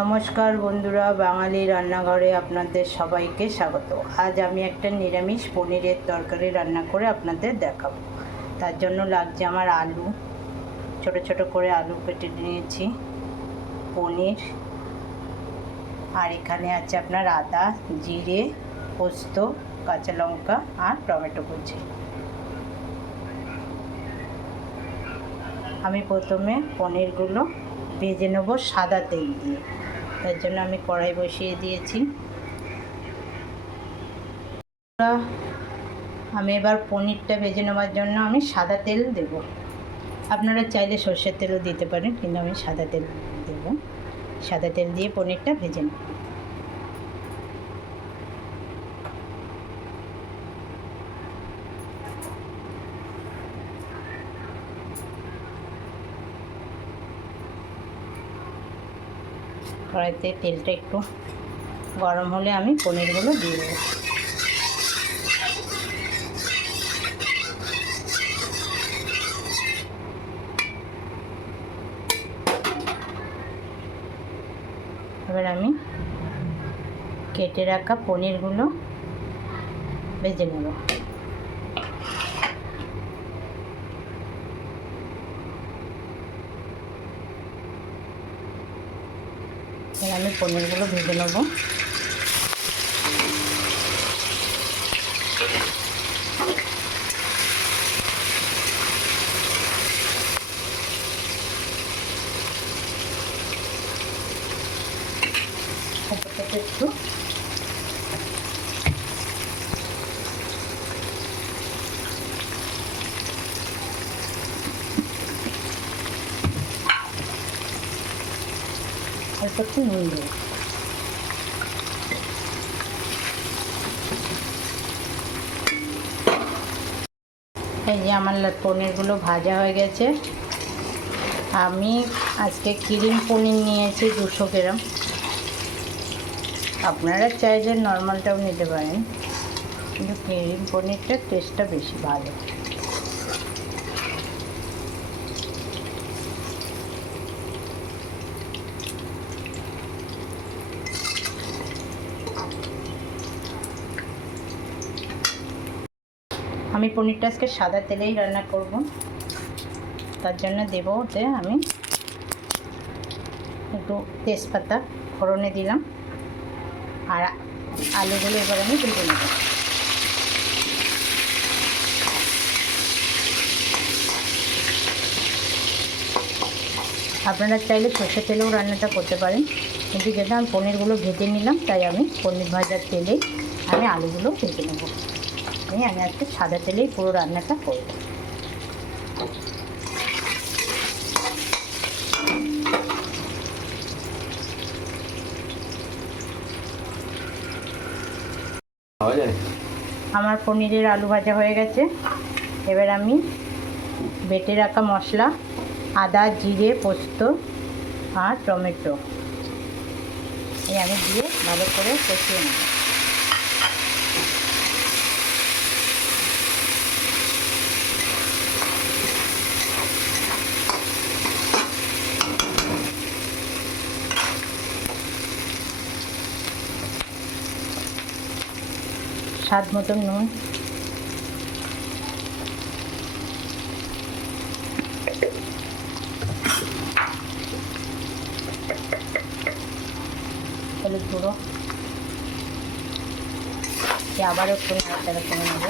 নমস্কার বন্ধুরা, বাঙালি রান্নাঘরে আপনাদের সবাইকে স্বাগত। আজ আমি একটা নিরামিষ পনিরের তরকারি রান্না করে আপনাদের দেখাবো। তার জন্য লাগছে আমার আলু, ছোট ছোট করে আলু কেটে নিয়েছি, পনির, আর এখানে আছে আপনার আদা, জিরে, পোস্ত, কাঁচা লঙ্কা আর টমেটো কুচি। আমি প্রথমে পনিরগুলো ভেজে নেবো সাদা তেল দিয়ে। তার জন্য আমি কড়াই বসিয়ে দিয়েছি। আমি এবার পনিরটা ভেজে নেওয়ার জন্য আমি সাদা তেল দেব। আপনারা চাইলে সর্ষের তেলও দিতে পারেন, কিন্তু আমি সাদা তেল দেব। সাদা তেল দিয়ে পনিরটা ভেজে নেব। কড়াইতে তেলটা একটু গরম হলে আমি পনিরগুলো দিয়ে দেবো। এবার আমি কেটে রাখা পনিরগুলো ভেজে নেব। আমি পনিরগুলো ভেজে নেব। একটু অল্প একটু নুন দেব। এই যে আমার পনিরগুলো ভাজা হয়ে গেছে। আমি আজকে ক্রিম পনির নিয়েছি 200 গ্রাম। আপনারা চাইলে নর্মালটাও নিতে পারেন, কিন্তু ক্রিম পনিরটার টেস্টটা বেশি ভালো। আমি পনিরটা আজকে সাদা তেলেই রান্না করব। তার জন্য দেবো ওতে আমি একটু তেজপাতা ফোড়নে দিলাম, আর আলুগুলো এবার আমি ভেজে নেব। আপনারা চাইলে সর্ষের তেলেও রান্নাটা করতে পারেন, কিন্তু যেটা আমি পনিরগুলো ভেজে নিলাম, তাই আমি পনির ভাজার তেলেই আমি আলুগুলো ভেজে নেব। আমি আজকে সাদা তেলেই পুরো রান্নাটা করব। আমার পনিরের আলু ভাজা হয়ে গেছে। এবার আমি বেটে রাখা মশলা, আদা, জিরে, পোস্ত আর টমেটো আমি দিয়ে ভালো করে কষিয়ে নেব। স্বাদ মতন নুন, হলুদ গুঁড়ো, আবারও একটু নাড়াচাড়া করে নেব।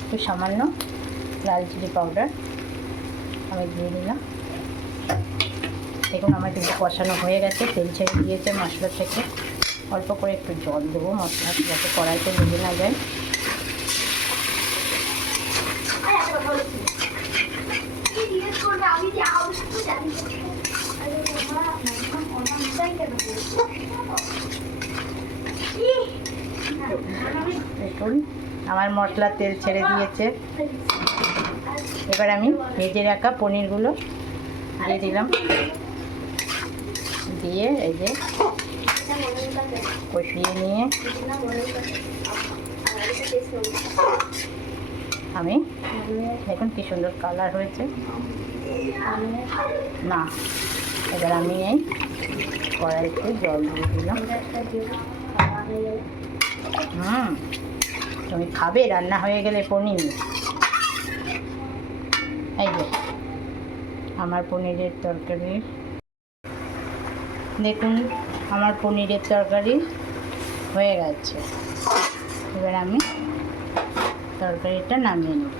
একটু সামান্য লাল জিরে পাউডার আমি দিয়ে দিলাম। দেখুন আমার কিন্তু কষানো হয়ে গেছে, তেল ছেড়ে দিয়েছে মশলা থেকে। অল্প করে একটু জল দেবো মশলা, যাতে কড়াইতে লেগে না যায়। দেখুন আমার মশলা তেল ছেড়ে দিয়েছে। এবার আমি ভেজে রাখা পনিরগুলো দিয়ে দিলাম। দিয়ে এই যে কষিয়ে নিয়ে আমি দেখুন কি সুন্দর কালার হয়েছে। না, এবার আমি এই কড়াইতে জল দিয়ে দিলাম। তুমি খাবে রান্না হয়ে গেলে পনির? এই যে আমার পনিরের তরকারি, দেখুন আমার পনিরের তরকারি হয়ে গেছে। এবার আমি তরকারিটা নামিয়ে নেব।